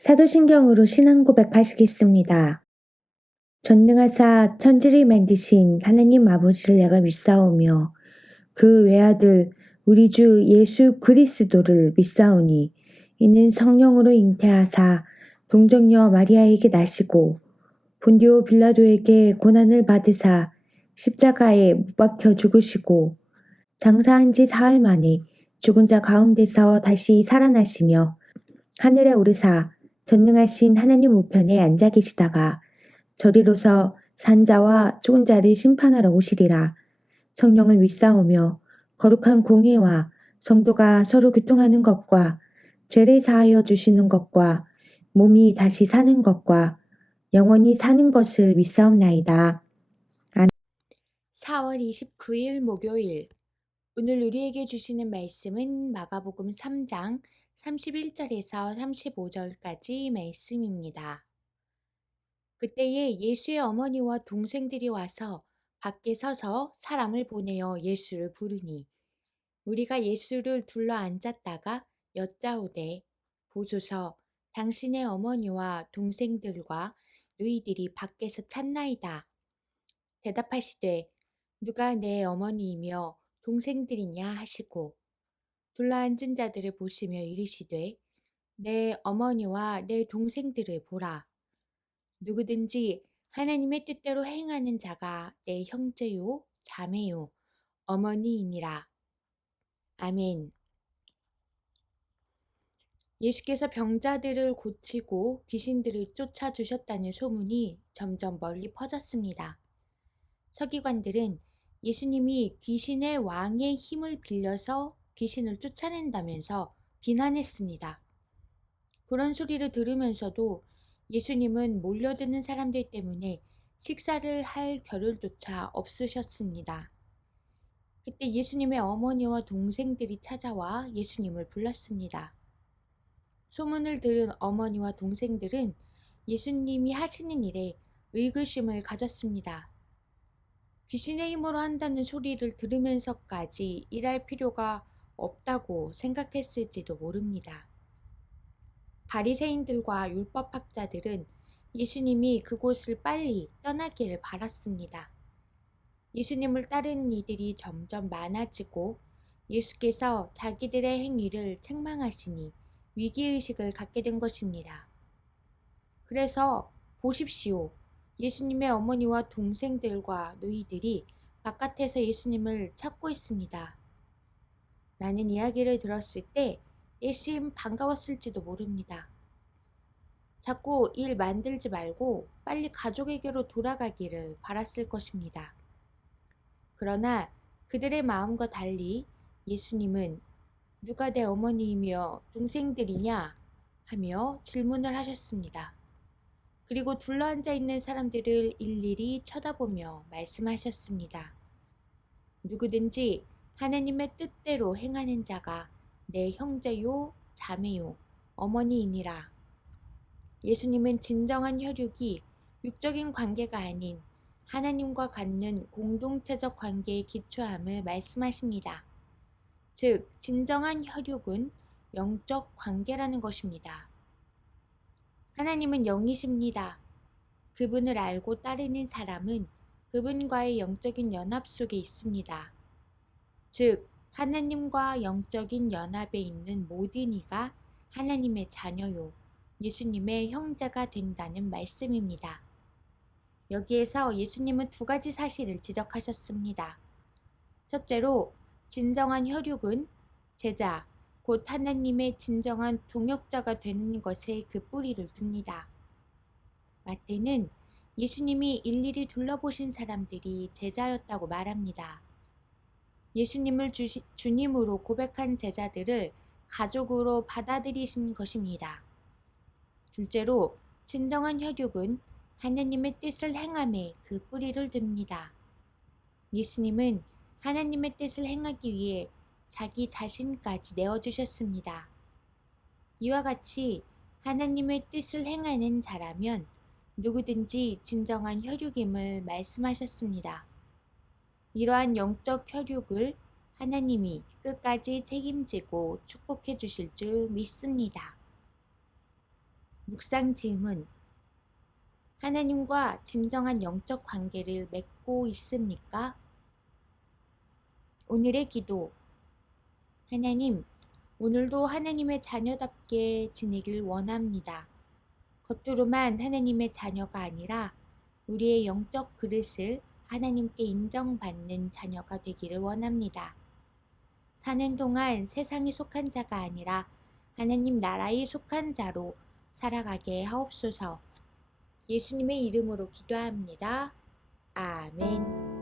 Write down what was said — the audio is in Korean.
사도신경으로 신앙 고백하시겠습니다. 전능하사 천지를 만드신 하나님 아버지를 내가 믿사오며 그 외아들 우리 주 예수 그리스도를 믿사오니 이는 성령으로 잉태하사 동정녀 마리아에게 나시고 본디오 빌라도에게 고난을 받으사 십자가에 못 박혀 죽으시고 장사한 지 사흘 만에 죽은 자 가운데서 다시 살아나시며 하늘에 오르사 전능하신 하나님 우편에 앉아 계시다가 저리로서 산자와 죽은 자를 심판하러 오시리라. 성령을 믿사오며 거룩한 공회와 성도가 서로 교통하는 것과 죄를 사하여 주시는 것과 몸이 다시 사는 것과 영원히 사는 것을 믿사옵나이다. 4월 29일 목요일. 오늘 우리에게 주시는 말씀은 마가복음 3장 31절에서 35절까지 말씀입니다. 그때에 예수의 어머니와 동생들이 와서 밖에 서서 사람을 보내어 예수를 부르니 우리가 예수를 둘러 앉았다가 여짜오되 보소서 당신의 어머니와 동생들과 너희들이 밖에서 찾나이다. 대답하시되 누가 내 어머니이며 동생들이냐 하시고 둘러앉은 자들을 보시며 이르시되 내 어머니와 내 동생들을 보라. 누구든지 하나님의 뜻대로 행하는 자가 내 형제요 자매요 어머니이니라. 아멘. 예수께서 병자들을 고치고 귀신들을 쫓아주셨다는 소문이 점점 멀리 퍼졌습니다. 서기관들은 예수님이 귀신의 왕의 힘을 빌려서 귀신을 쫓아낸다면서 비난했습니다. 그런 소리를 들으면서도 예수님은 몰려드는 사람들 때문에 식사를 할 겨를조차 없으셨습니다. 그때 예수님의 어머니와 동생들이 찾아와 예수님을 불렀습니다. 소문을 들은 어머니와 동생들은 예수님이 하시는 일에 의구심을 가졌습니다. 귀신의 힘으로 한다는 소리를 들으면서까지 일할 필요가 없다고 생각했을지도 모릅니다. 바리새인들과 율법학자들은 예수님이 그곳을 빨리 떠나기를 바랐습니다. 예수님을 따르는 이들이 점점 많아지고 예수께서 자기들의 행위를 책망하시니 위기의식을 갖게 된 것입니다. 그래서 보십시오. 예수님의 어머니와 동생들과 노이들이 바깥에서 예수님을 찾고 있습니다. 라는 이야기를 들었을 때 내심 반가웠을지도 모릅니다. 자꾸 일 만들지 말고 빨리 가족에게로 돌아가기를 바랐을 것입니다. 그러나 그들의 마음과 달리 예수님은 누가 내 어머니이며 동생들이냐 하며 질문을 하셨습니다. 그리고 둘러앉아 있는 사람들을 일일이 쳐다보며 말씀하셨습니다. 누구든지 하나님의 뜻대로 행하는 자가 내 형제요, 자매요, 어머니이니라. 예수님은 진정한 혈육이 육적인 관계가 아닌 하나님과 갖는 공동체적 관계에 기초함을 말씀하십니다. 즉, 진정한 혈육은 영적 관계라는 것입니다. 하나님은 영이십니다. 그분을 알고 따르는 사람은 그분과의 영적인 연합 속에 있습니다. 즉, 하나님과 영적인 연합에 있는 모든 이가 하나님의 자녀요, 예수님의 형제가 된다는 말씀입니다. 여기에서 예수님은 두 가지 사실을 지적하셨습니다. 첫째로, 진정한 혈육은 제자, 곧 하나님의 진정한 동역자가 되는 것에 그 뿌리를 둡니다. 마태는 예수님이 일일이 둘러보신 사람들이 제자였다고 말합니다. 예수님을 주님으로 고백한 제자들을 가족으로 받아들이신 것입니다. 둘째로, 진정한 혈육은 하나님의 뜻을 행함에 그 뿌리를 둡니다. 예수님은 하나님의 뜻을 행하기 위해 자기 자신까지 내어주셨습니다. 이와 같이 하나님의 뜻을 행하는 자라면 누구든지 진정한 혈육임을 말씀하셨습니다. 이러한 영적 혈육을 하나님이 끝까지 책임지고 축복해 주실 줄 믿습니다. 묵상 질문. 하나님과 진정한 영적 관계를 맺고 있습니까? 오늘의 기도. 하나님, 오늘도 하나님의 자녀답게 지내길 원합니다. 겉으로만 하나님의 자녀가 아니라 우리의 영적 그릇을 하나님께 인정받는 자녀가 되기를 원합니다. 사는 동안 세상에 속한 자가 아니라 하나님 나라에 속한 자로 살아가게 하옵소서. 예수님의 이름으로 기도합니다. 아멘.